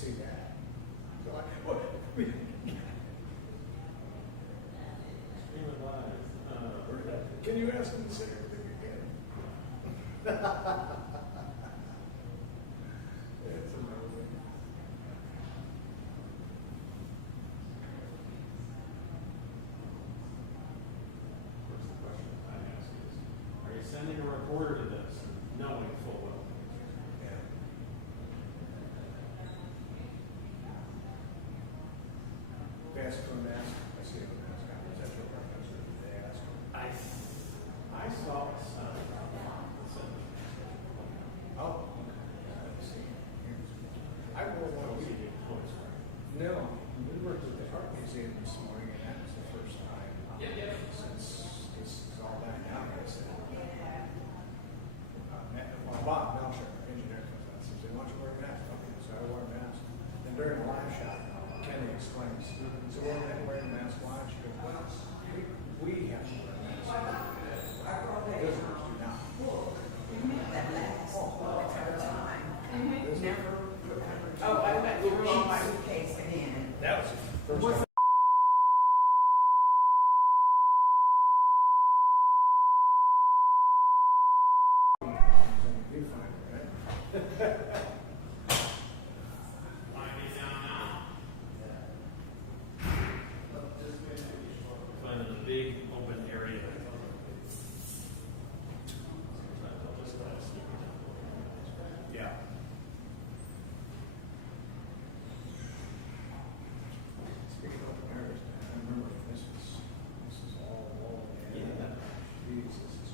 see that. So what? Can you ask him to say everything again? It's amazing. Of course, the question I ask is, are you sending a reporter to this, knowing full well? Yeah. They ask for a mask. I see a mask. Is that your preference, or did they ask? I saw some. Oh, I see. I wore one. No, we worked at the art museum this morning, and that was the first time since this is all done now. I said, Bob Melcher, our engineer, comes out and says, "They want you to wear a mask." Okay, so I wore a mask. And during the live shot, Kenny exclaims, "So we're not wearing a mask live?" She goes, "Well, we have to wear a mask. Visitors do not." That last time. Never. Oh, I went through all my. Suitcase again. That was the first time. You find it, right? Finding a big open area. Yeah. Speaking of Paris, I remember this is all in. Yeah. Jesus, it's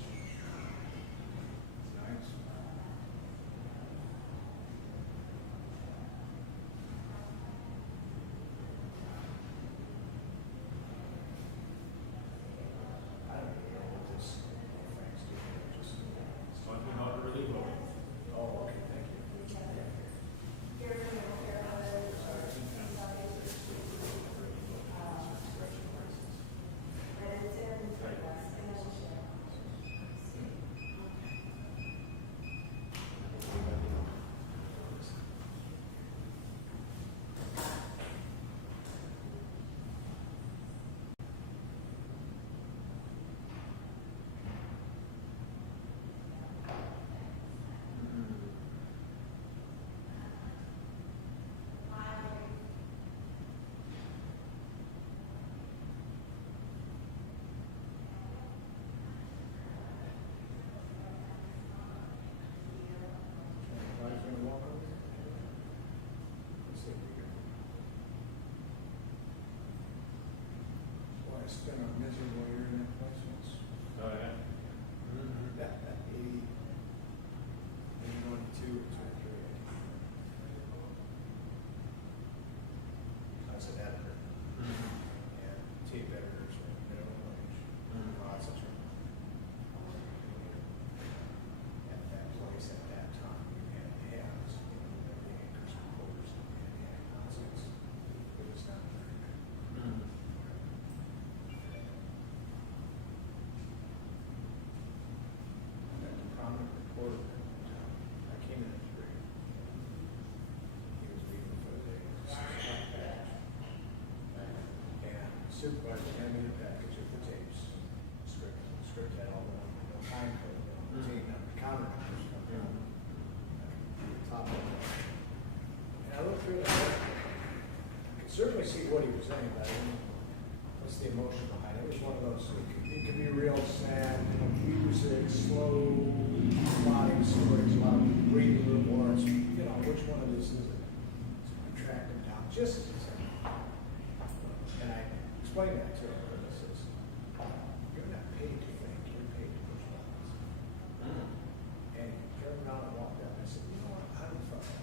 nice. I don't even know what this thing's doing. Just Talking about early voting. oh, okay, thank you. Everybody's gonna walk over here? Let's see if we can. Boy, I spent a miserable year in that place once. Oh, yeah. That 80, 81, 2, or 3. I was an editor, and tape editors were minimum wage. Lots of trouble. At that place at that time, you had hands, the anchors, reporters, and had nonsense. It was not very good. And the prominent reporter, I came in at 3. He was leaving for the day. And supervisor handed me a package of the tapes, script had all the time code, the counter numbers come down. Top of it. And I looked through it, I could certainly see what he was saying, but I didn't know what's the emotion behind it. It was one of those, it could be real sad, music, slow, plotting stories, a lot of breathing room wars, which one of this is it? So I tracked him down just as he said. And I explained that to him, and he says, "You're not paid to think, you're paid to push buttons." And he turned around and walked out, and I said, "You know what, I don't fucking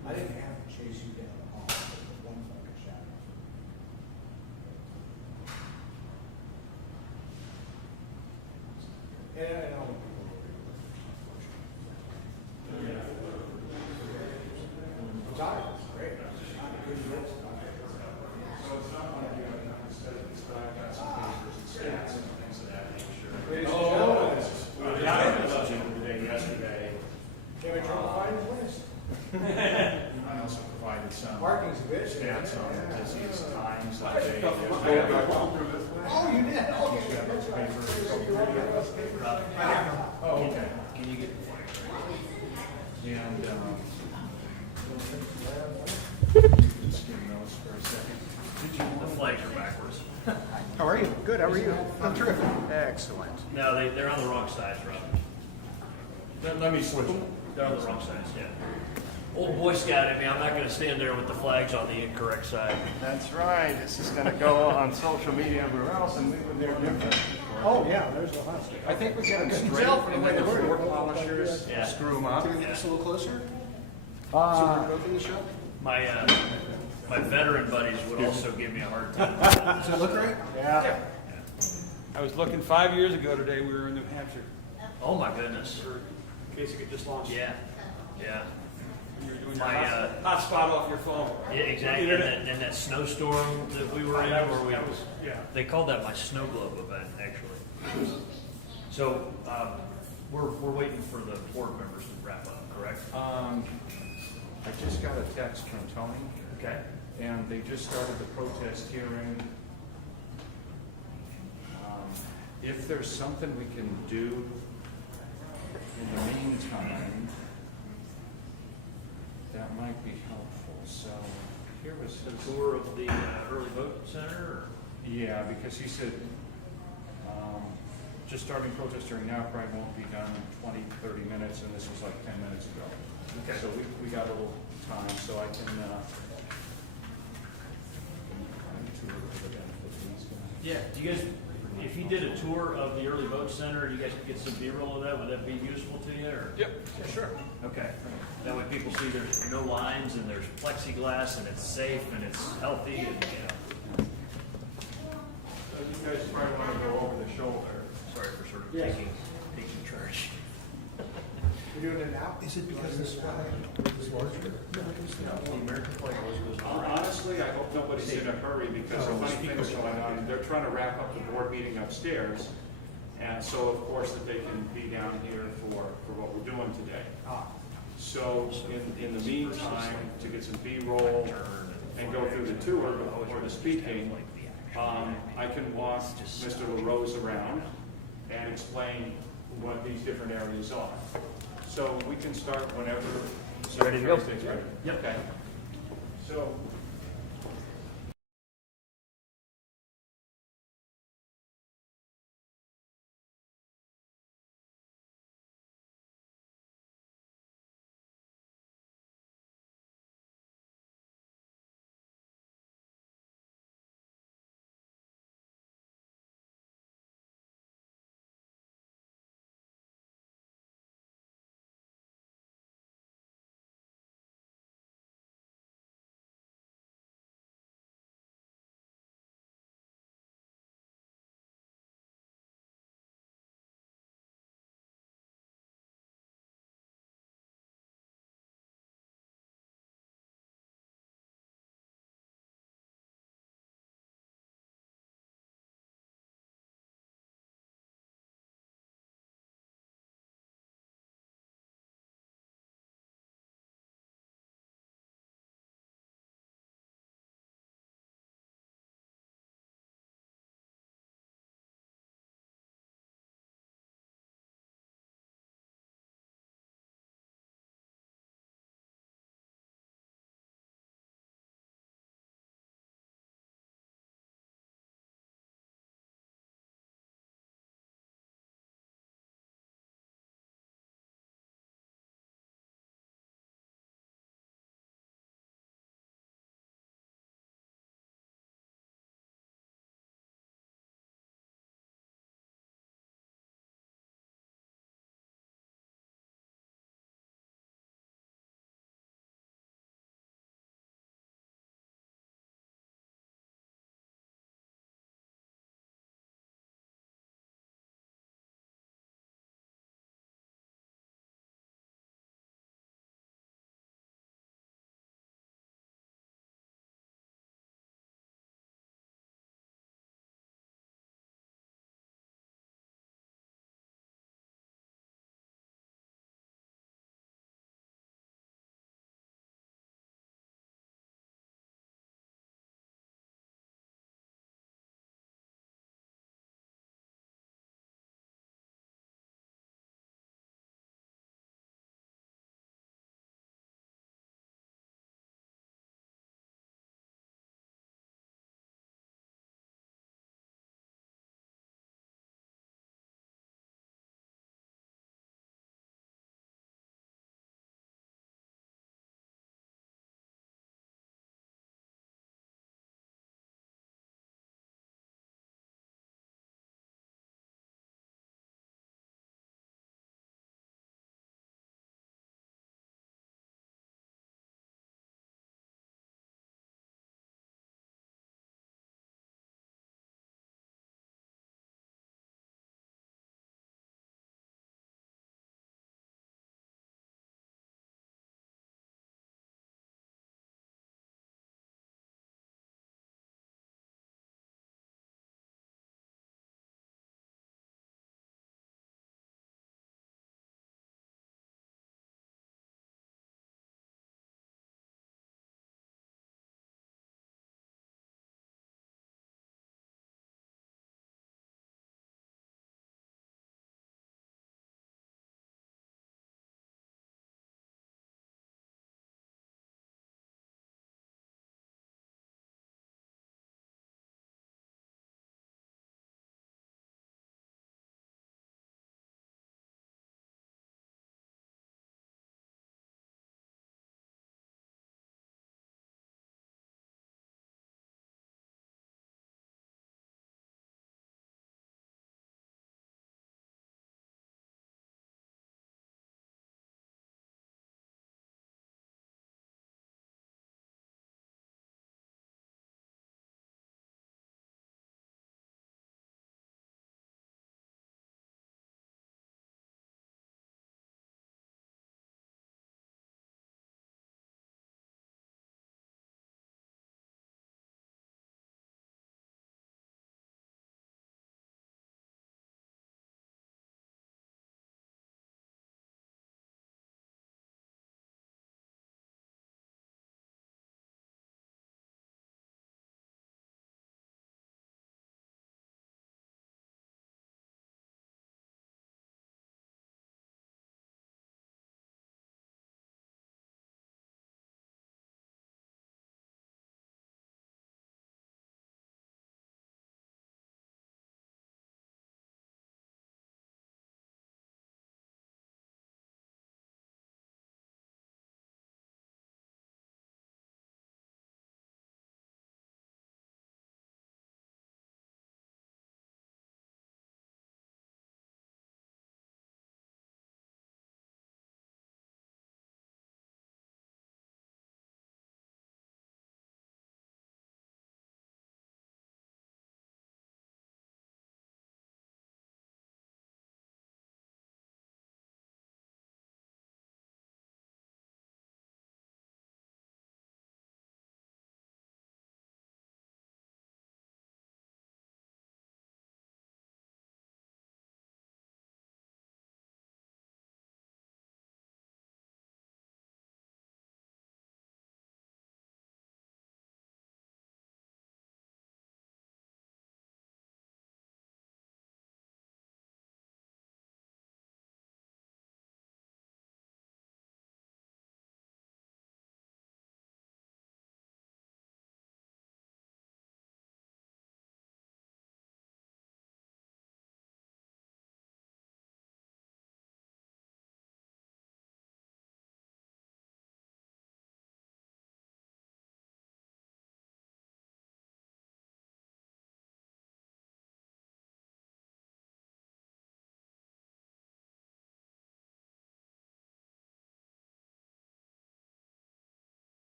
I didn't have to chase you down the hall with one fucking shot. And I know people will be unfortunate. I'm tired. Oh, okay. Can you get the flag? And, skim those for a second. The flags are backwards. How are you? Good, how are you? I'm terrific. Excellent. No, they're on the wrong sides, Rob. Let me switch them. They're on the wrong sides, yeah. Old Boy Scout in me, I'm not gonna stand there with the flags on the incorrect side. That's right. This is gonna go on social media everywhere else, and we were there different. Oh, yeah, there's the hot stick. I think we get them straight, and then the floor polishers Yeah. screw them up. Yeah. A little closer? Uh, Both in the shop? My veteran buddies would also give me a hard time. Does it look right? yeah. I was looking 5 years ago today, we were in New Hampshire, Oh my goodness. in case you could just launch. Yeah, yeah. You were doing My, your hotspot off your phone. Yeah, exactly. And that snowstorm that we were in, That where we, was, yeah. they called that my snow globe event, actually. So, we're waiting for the board members to wrap up, correct? I just got a text from Tony, Okay. and they just started the protest hearing. If there's something we can do in the meantime, that might be helpful. So here was The his. tour of the early vote center, Yeah, because he said, just starting protest hearing now probably won't be done in 20, 30 minutes, and this was like 10 minutes ago. Okay. So we got a little time, so I can, tour of the benefit of these guys. yeah, do you guys, if you did a tour of the early vote center, you guys could get some B-roll of that, would that be useful to you, or? Yep, sure. Okay, that way people see there's no lines, and there's plexiglass, and it's safe, and it's healthy, and, you know. You guys probably want to go over the shoulder. Sorry for sort of Yes. taking charge. You're doing it now? Is it because this flag is larger? The American flag always goes on. Honestly, I hope nobody's in a hurry because the funny thing is going on, they're trying to wrap up the board meeting upstairs. And so, of course, that they can be down here for what we're doing today. So in the meantime, to get some B-roll and go through the tour before the speaking, I can walk Mr. LaRose around and explain what these different areas are. So we can start whenever. Ready to go? Right? Yep. Okay. So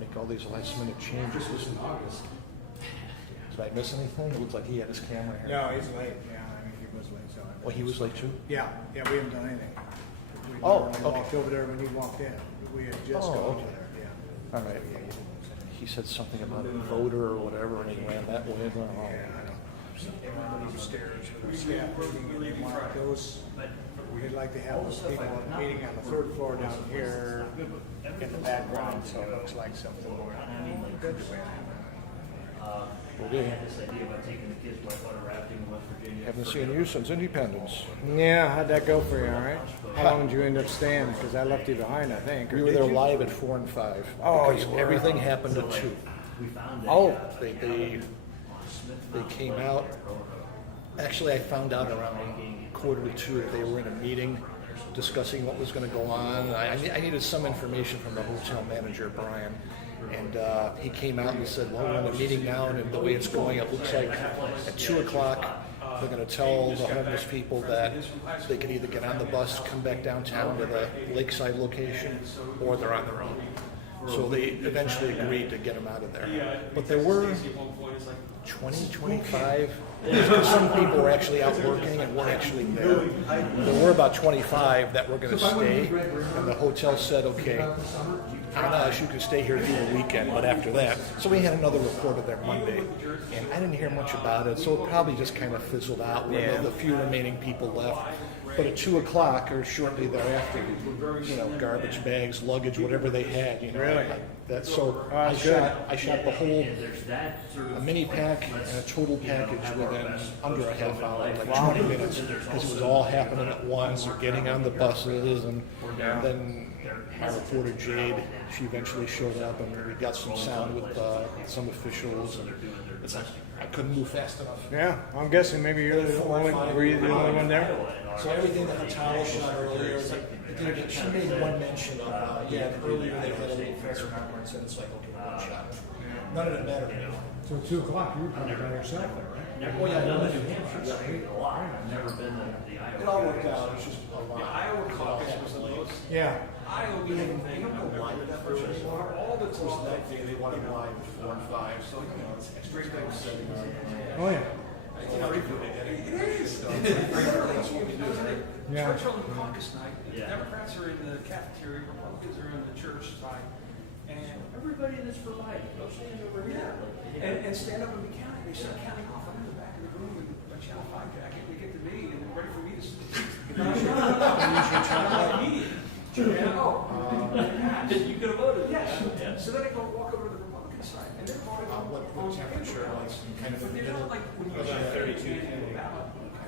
make all these last minute changes. This was in August. Did I miss anything? It looks like he had his camera here. No, he's late, yeah, I mean, he was late, so. Well, he was late too? Yeah, we haven't done anything. We Oh, literally okay. walked over there when you walked in. We had just Oh, gone over okay. there, yeah. All right. He said something about a voter or whatever, and he ran that way. Yeah, I know. They went upstairs for a staff meeting, and they wanted those, we'd like to have those people meeting on the third floor down here in the background, so it looks like something more. Good. Okay. I had this idea about taking the kids whitewater rafting in West Virginia. Haven't seen you since independence. Yeah, how'd that go for you, all right? How long did you end up staying? Because I left you behind, I think. or We were did there you? live at 4 and 5. Oh, because you were. everything happened at 2. We found Oh, They came out. Actually, I found out around 1:45 that they were in a meeting discussing what was going to go on. I needed some information from the hotel manager, Brian. And he came out and said, well, we're in a meeting now, and the way it's going, it looks like at 2 o'clock, they're going to tell the homeless people that they can either get on the bus, come back downtown to the lakeside location, or they're on their own. So they eventually agreed to get them out of there. But there were 20, 25. Because some people were actually out working and weren't actually there. There were about 25 that were going to stay, and the hotel said, okay, on us, you can stay here through the weekend, but after that. So we had another reporter there Monday, and I didn't hear much about it, so it probably just kind of fizzled out where the few remaining people left. But at 2 o'clock or shortly thereafter, garbage bags, luggage, whatever they had, Really? That so good. I shot the whole a mini pack and a total package within under a half hour, like 20 minutes, because it was all happening at once. We're getting on the buses, and then my reporter Jade, she eventually showed up, and we got some sound with some officials. And it's like I couldn't move fast enough. Yeah, I'm guessing maybe you're the only, were you the only one there? So everything that Natalia shot earlier, it's like, she made one mention of, earlier they had a little press conference, and it's like, okay, one shot. None of it mattered. So at 2 o'clock, you were probably by yourself there, right? Oh, yeah, I've New Hampshire a lot. I've never been to the Iowa. It all worked out, it was just a lot. The Iowa caucus was the most Yeah. eye-opening thing I've ever Why been that through. much anymore? All the Of course, talk. that day they wanted live at 4 and 5, so, it's extra things setting up. Oh, yeah. It is. Yeah. Churchill and caucus night. Yeah. Democrats are in the cafeteria, Republicans are in the church side. And Everybody that's for life, go stand over here. and stand up and be counting. They start counting off. I'm in the back of the room with my Channel 5 jacket. They get to me and they're ready for me to speak. You could have voted. Yes. So then I go walk over to the Republican side, and they're voting on What temperature, like, kind of But they're not like when you About 32.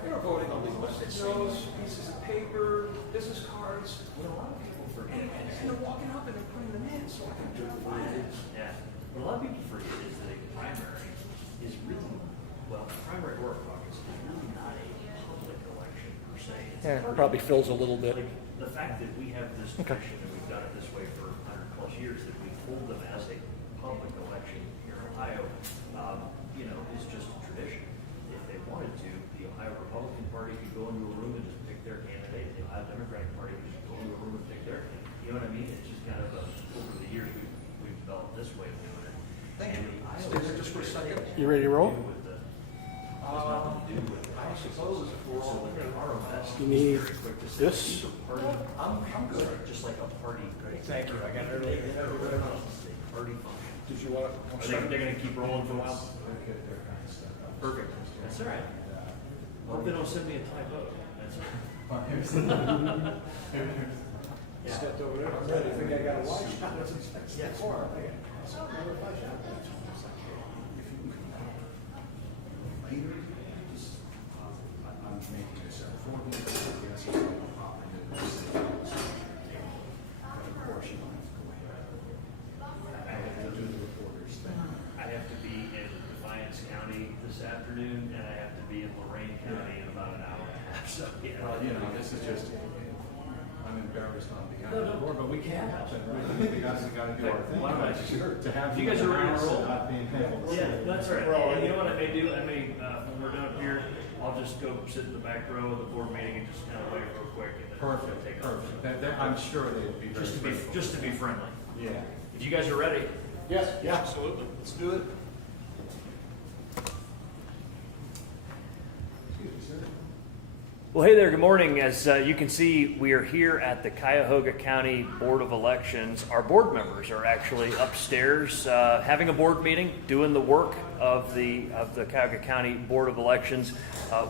they're voting on post-it notes, pieces of paper, business cards. What a lot of people forget. And they're walking up and they're putting them in, so I can do it. Yeah. What a lot of people forget is that a primary is really, well, primary or a caucus is really not a public election per se. It's a Yeah, party. probably fills a little bit. Like, the fact that we have this tradition and we've done it this way for 100+ years, that we hold them as a public election here in Ohio, is just a tradition. If they wanted to, the Ohio Republican Party could go into a room and just pick their candidate. The Ohio Democratic Party could just go into a room and pick their candidate. You know what I mean? It's just kind of over the years we've developed this way of doing it. Thank you. And Stay there just for a second. You You ready to roll? I suppose if we're all looking at our best. You need This? I'm good. Just like a party. Thank you, I got it earlier. Party function. Did you want Are they're gonna keep rolling for a while? Perfect. That's all right. Hope they don't send me a typo. That's all right. Yeah. Stepped over there, I really think I got a watch. Yeah. I'm making this up for me, yes, it's all proper news. But of course, you don't have to go ahead. I have to do the reporters thing. I have to be in Defiance County this afternoon, and I have to be in Lorain County in about an hour and a half, so, yeah. Well, this is just, I'm embarrassed on behalf of the board, but we can't help it, right? We guys have got to do our thing. Why don't I- Sure, to have If you guys are ready to announced and roll. not being able to say. Yeah, that's all right. And you know what I may do? I may, when we're done here, I'll just go sit in the back row of the board meeting and just kind of wait real quick. And then Perfect, take off. I'm sure they'd be very Just to be, grateful. just to be friendly. Yeah. If you guys are ready, Yes, yeah. Absolutely. Let's do it. Excuse me, sir. Well, hey there, good morning. As you can see, we are here at the Cuyahoga County Board of Elections. Our board members are actually upstairs having a board meeting, doing the work of the Cuyahoga County Board of Elections.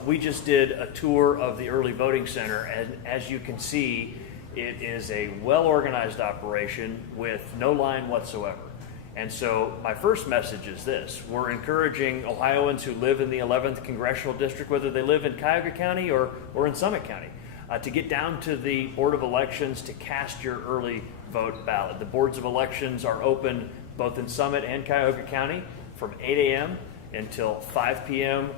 We just did a tour of the early voting center, and as you can see, it is a well-organized operation with no line whatsoever. And so my first message is this: we're encouraging Ohioans who live in the 11th Congressional District, whether they live in Cuyahoga County or in Summit County, to get down to the Board of Elections to cast your early vote ballot. The boards of elections are open both in Summit and Cuyahoga County from 8 a.m. until 5 p.m.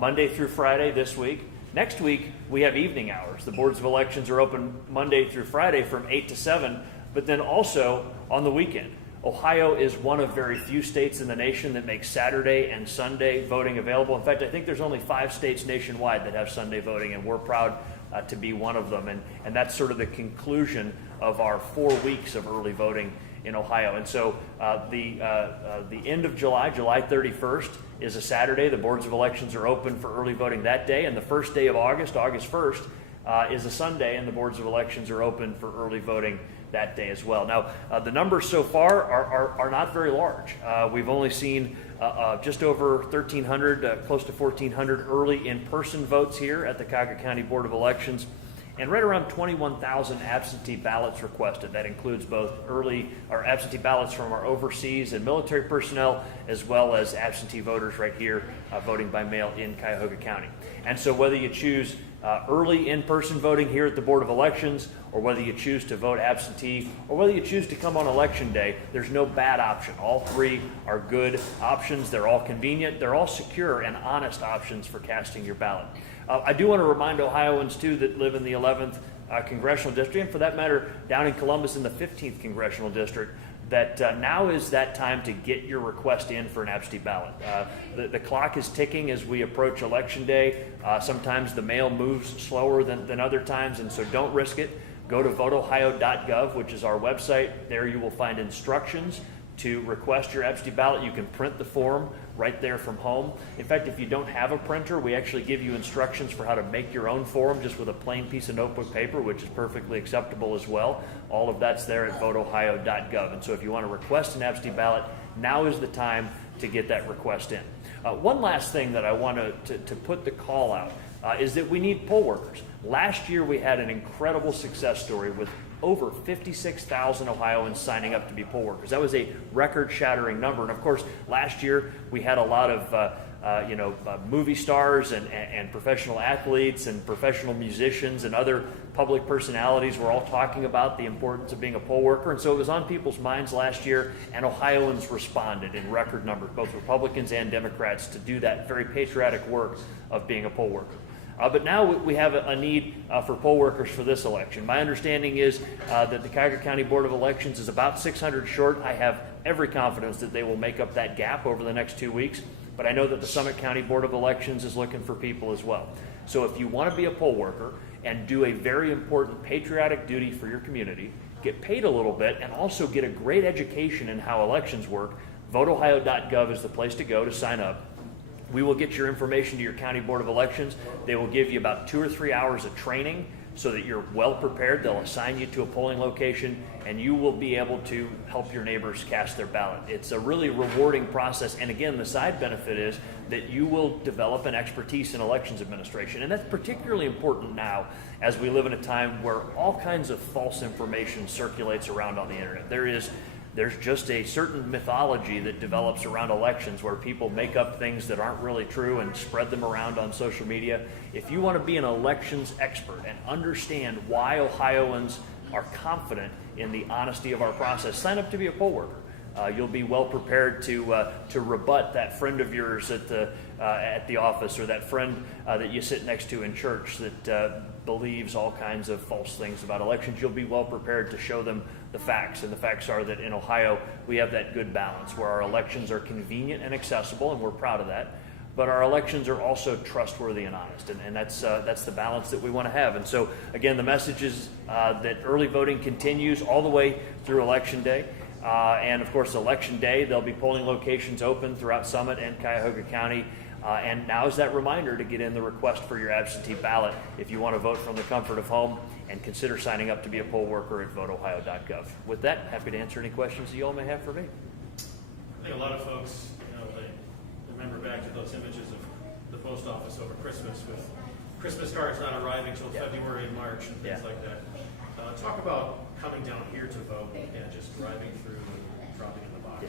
Monday through Friday this week. Next week, we have evening hours. The boards of elections are open Monday through Friday from 8 to 7, but then also on the weekend. Ohio is one of very few states in the nation that makes Saturday and Sunday voting available. In fact, I think there's only 5 states nationwide that have Sunday voting, and we're proud to be one of them. And that's sort of the conclusion of our 4 weeks of early voting in Ohio. And so the end of July, July 31st, is a Saturday. The boards of elections are open for early voting that day. And the first day of August, August 1st, is a Sunday, and the boards of elections are open for early voting that day as well. Now, the numbers so far are not very large. We've only seen just over 1,300, close to 1,400 early in-person votes here at the Cuyahoga County Board of Elections, and right around 21,000 absentee ballots requested. That includes both absentee ballots from our overseas and military personnel, as well as absentee voters right here voting by mail in Cuyahoga County. And so whether you choose early in-person voting here at the Board of Elections, or whether you choose to vote absentee, or whether you choose to come on Election Day, there's no bad option. All 3 are good options. They're all convenient. They're all secure and honest options for casting your ballot. I do want to remind Ohioans, too, that live in the 11th Congressional District, and for that matter, down in Columbus in the 15th Congressional District, that now is that time to get your request in for an absentee ballot. The clock is ticking as we approach Election Day. Sometimes the mail moves slower than other times, and so don't risk it. Go to voteohio.gov, which is our website. There you will find instructions to request your absentee ballot. You can print the form right there from home. In fact, if you don't have a printer, we actually give you instructions for how to make your own form just with a plain piece of notebook paper, which is perfectly acceptable as well. All of that's there at voteohio.gov. And so if you want to request an absentee ballot, now is the time to get that request in. One last thing that I want to put the call out is that we need poll workers. Last year we had an incredible success story with over 56,000 Ohioans signing up to be poll workers. That was a record-shattering number. And of course, last year we had a lot of movie stars and professional athletes and professional musicians and other public personalities were all talking about the importance of being a poll worker. And so it was on people's minds last year, and Ohioans responded in record numbers, both Republicans and Democrats, to do that very patriotic work of being a poll worker. But now we have a need for poll workers for this election. My understanding is that the Cuyahoga County Board of Elections is about 600 short. I have every confidence that they will make up that gap over the next 2 weeks. But I know that the Summit County Board of Elections is looking for people as well. So if you want to be a poll worker and do a very important patriotic duty for your community, get paid a little bit, and also get a great education in how elections work, voteohio.gov is the place to go to sign up. We will get your information to your county board of elections. They will give you about 2 or 3 hours of training so that you're well prepared. They'll assign you to a polling location, and you will be able to help your neighbors cast their ballot. It's a really rewarding process. And again, the side benefit is that you will develop an expertise in elections administration. And that's particularly important now as we live in a time where all kinds of false information circulates around on the internet. There's just a certain mythology that develops around elections where people make up things that aren't really true and spread them around on social media. If you want to be an elections expert and understand why Ohioans are confident in the honesty of our process, sign up to be a poll worker. You'll be well prepared to rebut that friend of yours at the office, or that friend that you sit next to in church that believes all kinds of false things about elections. You'll be well prepared to show them the facts, and the facts are that in Ohio we have that good balance where our elections are convenient and accessible, and we're proud of that, but our elections are also trustworthy and honest, and that's the balance that we want to have. And so again, the message is that early voting continues all the way through Election Day. And of course, Election Day, there'll be polling locations open throughout Summit and Cuyahoga County. And now is that reminder to get in the request for your absentee ballot if you want to vote from the comfort of home, and consider signing up to be a poll worker at voteohio.gov. With that, happy to answer any questions that you all may have for me. I think a lot of folks, they remember back to those images of the post office over Christmas with Christmas cards not arriving until February and March and things like that. Talk about coming down here to vote and just driving through and dropping in the box.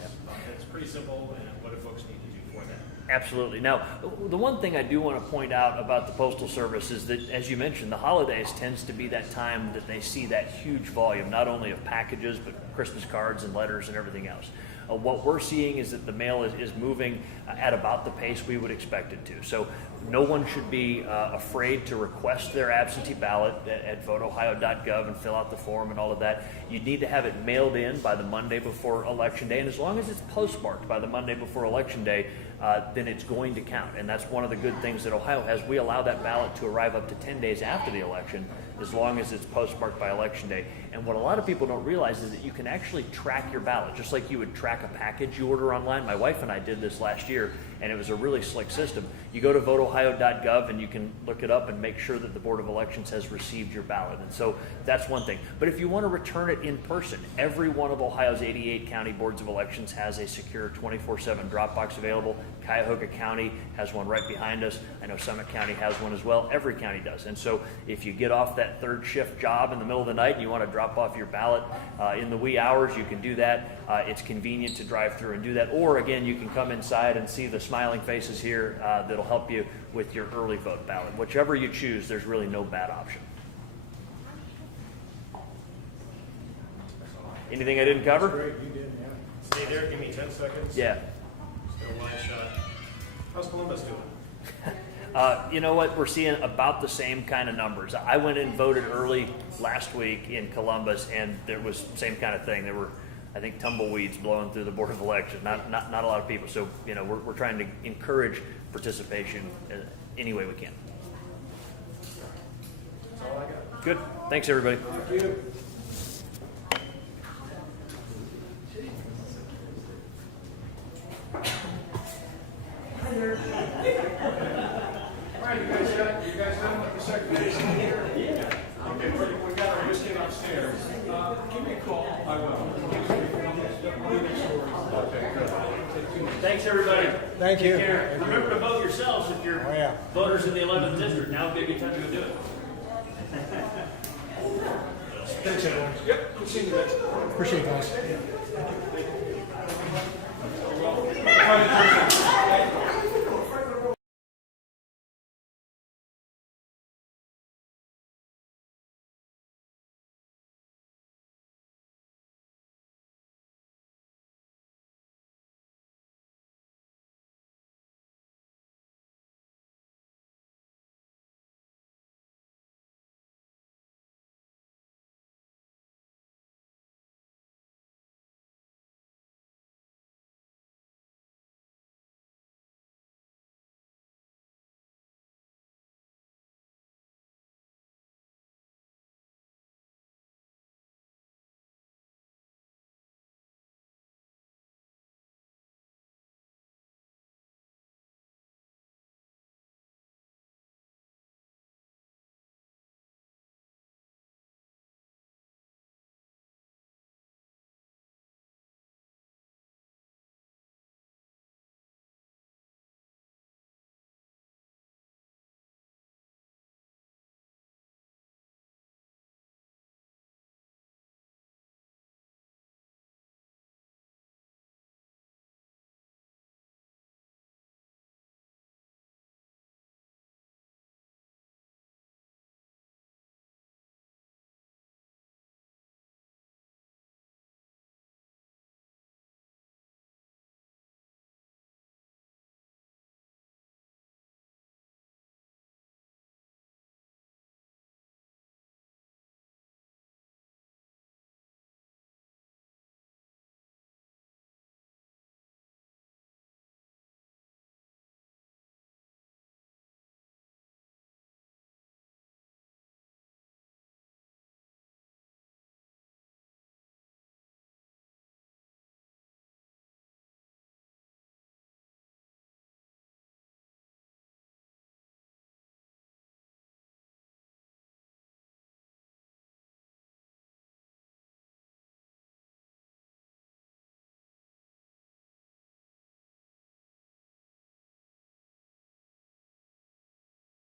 It's pretty simple, and what do folks need to do for that? Absolutely. Now, the one thing I do want to point out about the Postal Service is that, as you mentioned, the holidays tends to be that time that they see that huge volume, not only of packages, but Christmas cards and letters and everything else. What we're seeing is that the mail is moving at about the pace we would expect it to. So no one should be afraid to request their absentee ballot at voteohio.gov and fill out the form and all of that. You need to have it mailed in by the Monday before Election Day, and as long as it's postmarked by the Monday before Election Day, then it's going to count. And that's one of the good things that Ohio has. We allow that ballot to arrive up to 10 days after the election, as long as it's postmarked by Election Day. And what a lot of people don't realize is that you can actually track your ballot, just like you would track a package you order online. My wife and I did this last year, and it was a really slick system. You go to voteohio.gov and you can look it up and make sure that the Board of Elections has received your ballot. And so that's one thing. But if you want to return it in person, every one of Ohio's 88 county boards of elections has a secure 24/7 drop box available. Cuyahoga County has one right behind us. I know Summit County has one as well. Every county does. And so if you get off that third shift job in the middle of the night and you want to drop off your ballot in the wee hours, you can do that. It's convenient to drive through and do that. Or again, you can come inside and see the smiling faces here that'll help you with your early vote ballot. Whichever you choose, there's really no bad option. Anything I didn't cover? Great, you did, yeah. Stay there, give me 10 seconds. Yeah. Still a wide shot. How's Columbus doing? You know what? We're seeing about the same kind of numbers. I went and voted early last week in Columbus, and there was the same kind of thing. There were, I think, tumbleweeds blowing through the Board of Elections. Not a lot of people. So, we're trying to encourage participation any way we can. That's all I got. Good. Thanks, everybody. Thank you. All right, you guys done with the secretary's in here? Yeah. Okay, we got our just get upstairs. Give me a call. I will. Okay, good. Thanks, everybody. Thank you. Take care. Remember to vote yourselves if you're Oh, yeah. voters in the 11th district. Now would be a good time to go do it. Thanks, everyone. Yep, good seeing you guys. Appreciate it, guys.